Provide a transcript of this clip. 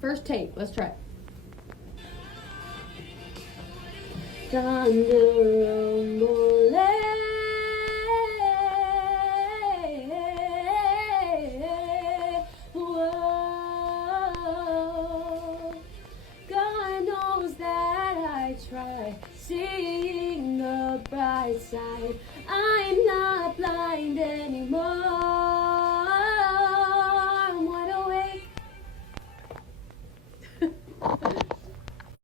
First take. Let's try it. Whoa. God knows that I try seeing the bright side. I'm